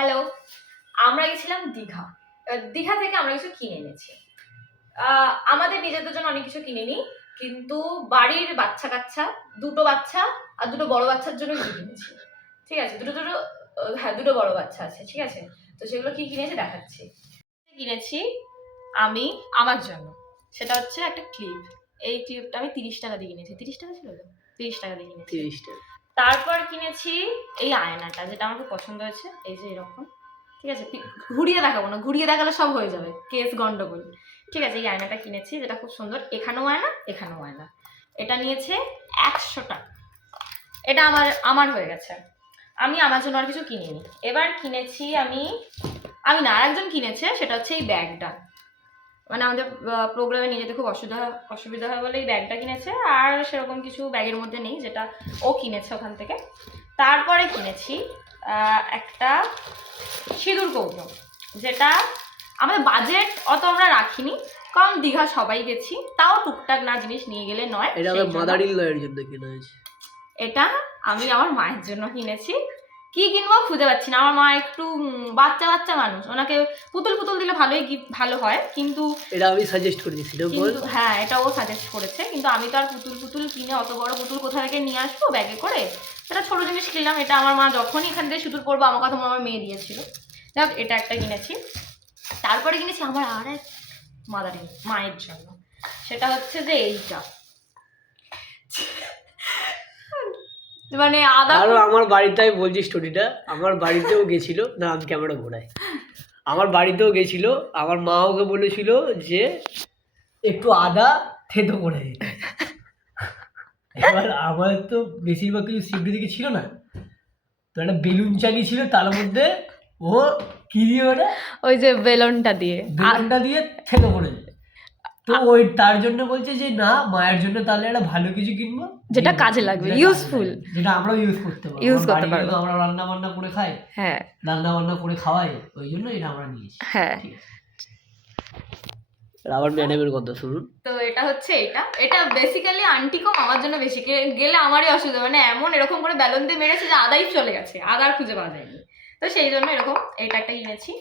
Hello, আমরা গেছিলাম দীঘা। দীঘা থেকে আমরা কিছু কিনে এনেছি। আমাদের নিজেদের জন্য অনেক কিছু কিনে নিই, কিন্তু বাড়ির বাচ্চা কাচ্চা, দুটো বাচ্চা আর দুটো বড় বাচ্চার জন্য কি কিনেছি। ঠিক আছে, হ্যাঁ, দুটো বড় বাচ্চা আছে। ঠিক আছে, তো সেগুলো কি কিনেছি দেখাচ্ছি। কিনেছি আমি আমার জন্য, সেটা হচ্ছে একটা ক্লিপ। এই ক্লিপটা আমি 30 টাকা দিয়ে কিনেছি। 30 টাকা ছিল তো? 30 টাকা দিয়ে কিনেছি। 30 টাকা। তারপর কিনেছি এই আয়নাটা, যেটা আমার খুব পছন্দ হয়েছে। এই যে এরকম, ঠিক আছে, ঘুরিয়ে দেখাবো না, ঘুরিয়ে দেখালে সব হয়ে যাবে, কেস গন্ডগোল। ঠিক আছে, এই আয়নাটা কিনেছি, যেটা খুব সুন্দর। এখানেও আয়না, এখানেও আয়না। এটা নিয়েছে 100 টাকা। এটা আমার হয়ে গেছে। আমি আমার জন্য আর কিছু কিনিনি। এবার কিনেছি আমি না, আরেকজন কিনেছে, সেটা হচ্ছে এই ব্যাগটা। মানে আমাদের প্রোগ্রামে নিয়ে যেতে খুব অসুবিধা হয় বলে এই ব্যাগটা কিনেছে। আর সেরকম কিছু ব্যাগের মধ্যে নেই, যেটা ও কিনেছে ওখান থেকে। তারপরে কিনেছি একটা সিঁদুর কৌটো, যেটা আমাদের বাজেট অত আমরা রাখিনি, কারণ দীঘা সবাই গেছি, তাও টুকটাক না জিনিস নিয়ে গেলে নয়। এটা আমার মাদার ইন লয়ের জন্য কিনা হয়েছে। এটা আমি আমার মায়ের জন্য কিনেছি। কি কিনবো খুঁজে পাচ্ছি না। আমার মা একটু বাচ্চা মানুষ, ওনাকে পুতুল দিলে ভালো হয়, কিন্তু এটা আমি সাজেস্ট করে দিয়েছি। হ্যাঁ, এটা ও সাজেস্ট করেছে, কিন্তু আমি তো আর পুতুল কিনে অত বড় পুতুল কোথা থেকে নিয়ে আসবো ব্যাগে করে। সেটা ছোট জিনিস কিনলাম। এটা আমার মা যখনই এখান থেকে সিঁদুর পরবো আমার কথা আমার মেয়ে দিয়েছিল। যাক, এটা একটা কিনেছি। তারপরে কিনেছি আমার আর এক মায়ের জন্য, সেটা হচ্ছে যে এইটা, মানে আর আমার বাড়িতে, আমি বলছি স্টোরিটা, আমার বাড়িতেও গেছিল না, আমি ক্যামেরা ঘোরাই, আমার বাড়িতেও গেছিল, আমার মা ওকে বলেছিল যে একটু আদা থেতো করে দিতে। এবার আমার তো বেশিরভাগ কিছু সিগড়ি দিকে ছিল না, তো একটা বেলুন চালিয়েছিল, তার মধ্যে ও কি দিয়ে, ওই যে বেলুনটা দিয়ে থেতো করে দিতে। তো ওই তার জন্য বলছে যে না, মায়ের জন্য তাহলে একটা ভালো কিছু কিনবো, যেটা কাজে লাগবে, ইউজফুল, যেটা আমরাও ইউজ করতে পারবো। আমরা রান্না বান্না করে খাই, হ্যাঁ, রান্না বান্না করে খাওয়াই, ওই জন্য এটা আমরা নিয়েছি। হ্যাঁ, আবার ম্যাডামের কথা শুনুন। তো এটা হচ্ছে এটা বেসিক্যালি আন্টি কম আমার জন্য বেশি গেলে আমারই অসুবিধা, মানে এমন এরকম করে বেলুন দিয়ে মেরেছে যে আদাই চলে গেছে, আদার খুঁজে পাওয়া যায়নি। তো সেই জন্য এরকম এটা একটা কিনেছি।